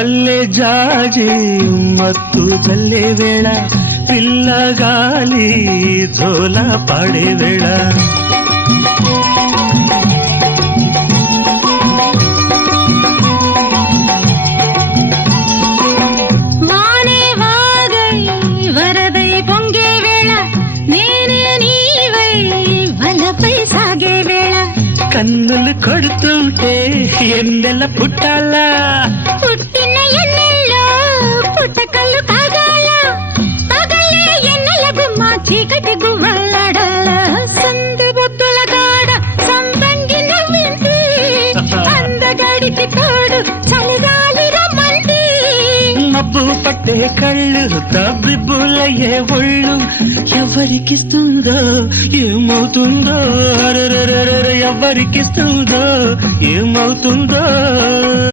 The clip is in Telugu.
మల్లె జాజి మత్తు చల్లే వేళ పిల్లగాలి జోల పాడే వేళ వానే వాగై వరదై పొంగే వేళ నేనే నీవై వలపై సాగే వేళ కన్నులు కొడుతుంటే ఎన్నెల పుట్టాలా పుట్టిన ఎన్నెల్లో పుట్టకల్లు కాగాల పగలే ఎన్నెల గుమ్మ చీకటి గువ్వలాడాల సంది బుద్ధుల గాడ సంపంగి నవ్వింది అందగాడికి తోడు చలిగాలి రమ్మంది మబ్బు పట్టే కళ్ళు తబ్బిబ్బులయ్యే ఒళ్ళు ఎవరికిస్తుందో ఏమవుతుందో ఎవరికిస్తుందో ఏమవుతుందో